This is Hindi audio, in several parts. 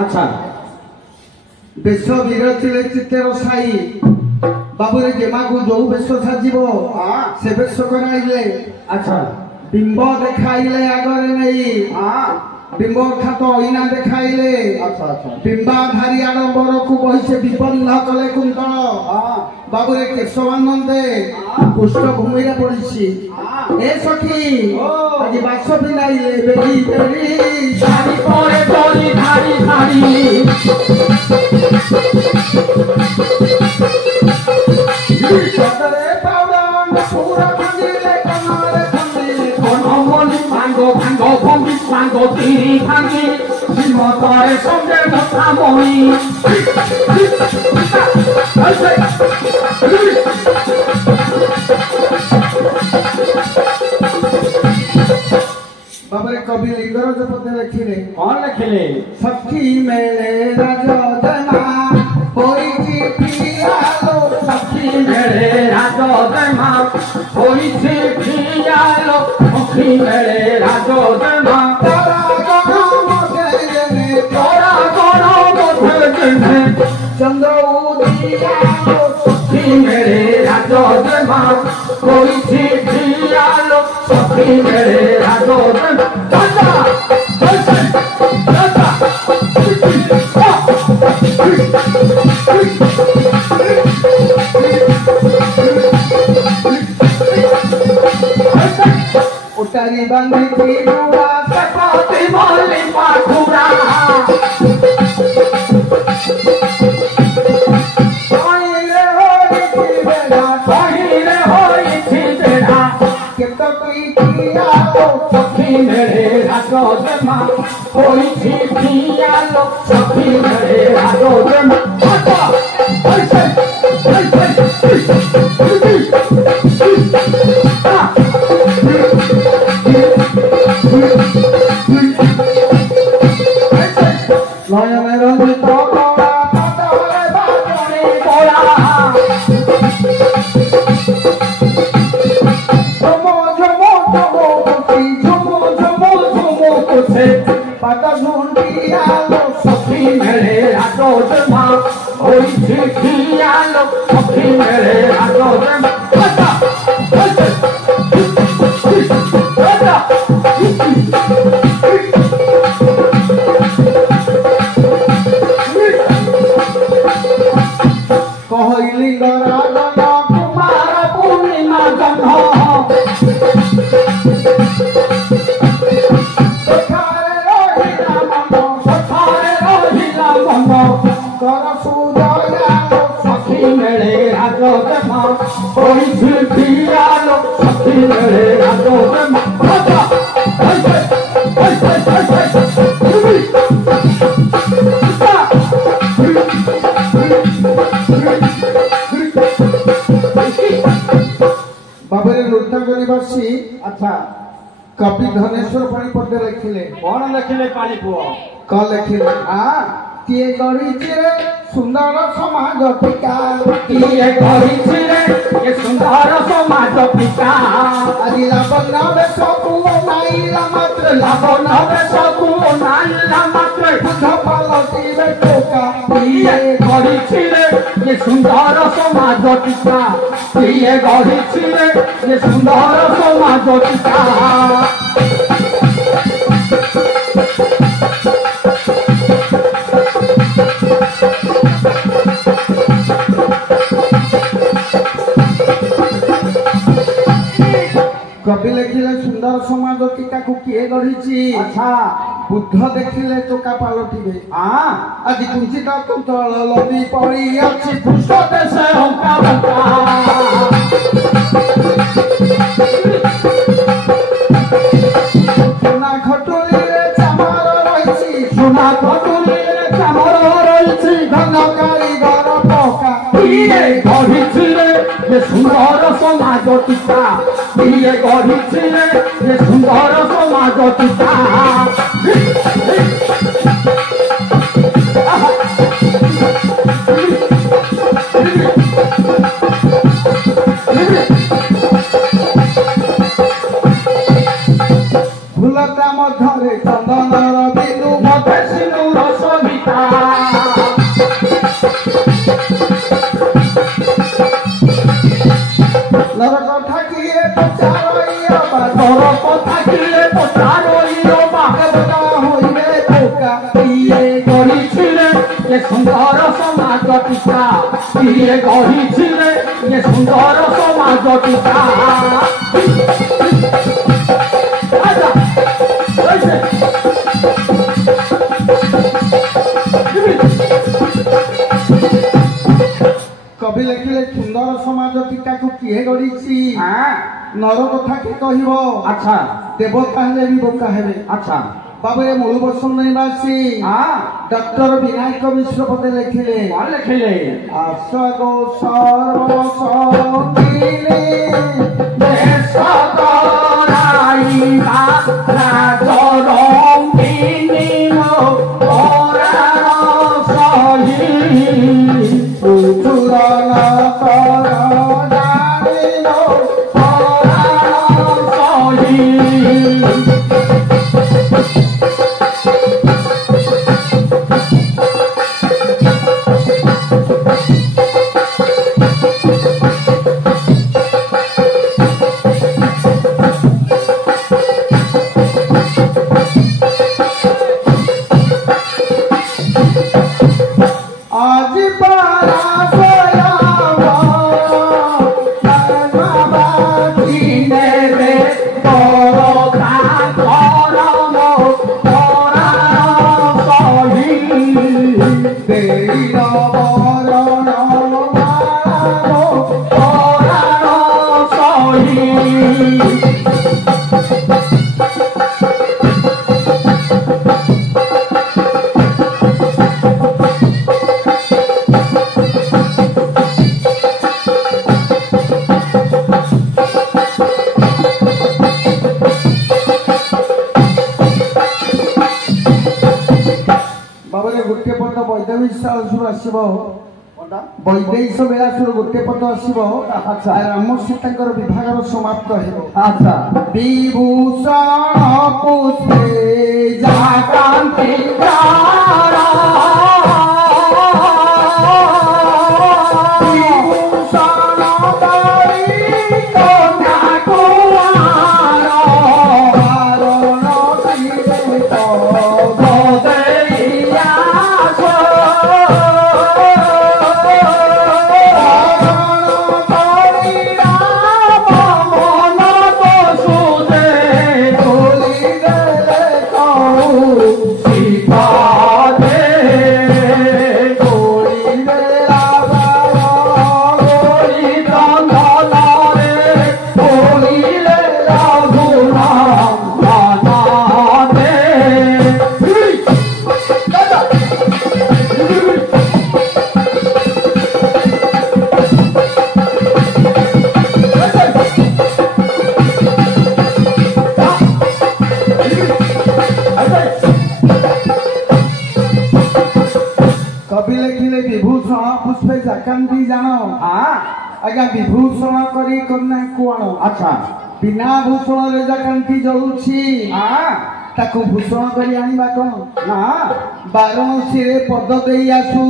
अच्छा बेश विरचिले चित्तेर साई बाबुरे जेमा को जो बेश साजिब से बेश कराइले। अच्छा बिंब देखाइले आगरे नहीं बिंब खात अइना देखाइले। अच्छा अच्छा बिंबाधारी आडंबर को बहिसे विपन्न कले कुंतल बाबुरे केशवानंदे पृष्ठभूमि पड़ी ए सखी आज बास बिनाइले बेरी बेरी सारी परे तोरी धारी धारी सदरे पाउडन पूरा खंडिले कनारे खंडिले कोनमली भांगो भांगो भंगी भांगो तीरी भांगी श्रीमतरे संगे मथा मई बाबरे कवि लिंगराज पद लिखिले कौन लिखिले सखी मेले राजजना होई पियालो सखी मेरे राजोदमा होई पियालो सखी मेरे राजोदमा तारा गण मधे तोरा गण मधे चंद्र उदियालो सखी मेरे राजोदमा होई पियालो सखी मेरे राजोदमा दादा दादा उतारी बांधी थी बुआ सपाती मोली पाखुरा सहीरे होई थी बेड़ा के तो कोई किया तो सखी मेरे राजोदमा होई पियालो सखी मेरे राजोदमा नयन रंजित कला पदरे बाजने बोला झुमो झुमो झुमो कुची झुमो झुमो झुमो कुछे पद झुंडियालो सखी मेरे राजोदमा होई पियालो सखी मेरे राजोदमा कहली गरागन कुमार पूर्णिमा जन्म सखारे रहिला मन सखारे रहिला मन कर सुदयालो सखी मेरे राजोदमा होई पियालो सखी मेरे राजोदमा बाबरे नृत्य निवासी अच्छा कवि धनेश्वर पाणी पद लिखिले कौन लिखिले पानी पुओ क लिखिले किए गढ़ी रे सुंदर समाज टीका किए गढ़ी रे ये सुंदर समाज पिता আজি লাবণ্য বেশকু নাইলা মাত্র लाभन बेसकु नाइला मात्र বুদ্ধ পালটিবে টোকা किए गढ़ी रे ये सुंदर समाज पिता किए गढ़ी रे ये सुंदर समाज पिता कवि लिखिले सुंदर समाज टीका को किए गढ़ी अच्छा बुद्ध देखिले चोका पालटिबे আজি कुंचित कुंतल लबी पड़ी अछि पुष्प देश हंका हंका सोना खटुली रे चामर रहिछि सुना कटुली रे चामर रहिछि धन कारीगर टका किए गढ़ी रे ये सुंदर समाज टीका किए गढ़ी रे ये सुंदर समाज टीका फूलता मध्यरे चंदनर बिंदु मते सिंदूर सविता ये सुंदर समाज टीका किए गढ़िछिले ये सुंदर समाज टीका आजा ऐसे कवि लिखिले सुंदर समाज टीका को किए गढ़िछि नर कथा के कहबो अच्छा देवता हेले भी बोका हेबे अच्छा बाबरे मूल बसंत निवासी डॉक्टर विनायक मिश्र पदे लिखिले आशा गो सर्व सकिले देश कराइबा राजरंगिनी ओरार सही पुचुरना कर जानिलो ओरार सही आज पारा सोयावा दिने रे करता करम ओरार सही तेरी नवरण मारो ओरार सही बाबरे गोटे पद वैदेश्वर आसब वैदेश बेलासुर गोटे पद आसब राम सीतांकर विभागर समाप्त हो अच्छा विभूषण पुष्पे जाकांति विभूषण बाई कन्या कुमार कारण सीत गोदैया कवि लिखिले विभूषण पुष्पे जाकांति जान आज्ञा विभूषण करी कन्या कुआण अच्छा बिना भूषण रे जाकांति जलुछि ताकू भूषण करी आनिबा कोन ना बारण सिरे पद देई आसु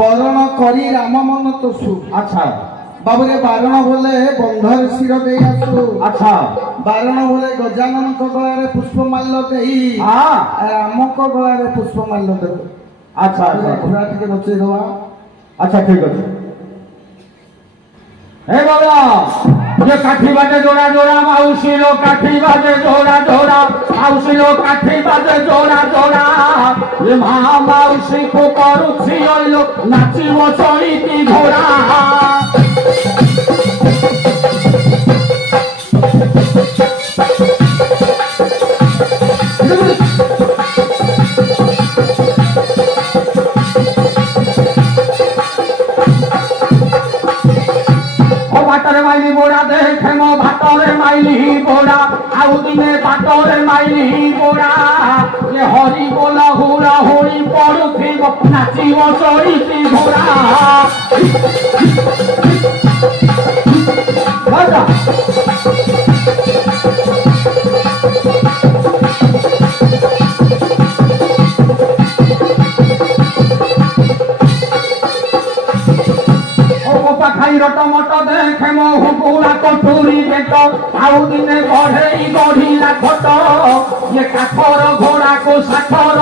बरण करी राम मन तोसु अच्छा बाबरे बारण बोले बंधर सिर देई आसु अच्छा बारण बोले गजानन को गलारे पुष्पमाल्य देई राम को गलारे पुष्पमाल्य देबो अच्छा अच्छा घोड़ा टिके बचेई दवा अच्छा ठीक है हे बाबा ये काठी बाजे जोड़ा जोड़ा माउसी लो काठी बाजे जोड़ा जोड़ा माउसी लो काठी बाजे जोड़ा जोड़ा ये माउसी को करुछि लो नाचिबो चईती घोड़ा बाटरे माइली बोड़ा देखे मो भाटरे माइली बोड़ा आउ दिने बाटरे माइली बोड़ा ये हरि बोला हुरा हुई पड़ुथिब नाचिब चढ़ीती घोड़ा राजा खाई रट मट देखे मो हुकुड़ा कटुरी देख आउ दिने बढ़ई गढ़िला खट ये काठर घोड़ा को साठर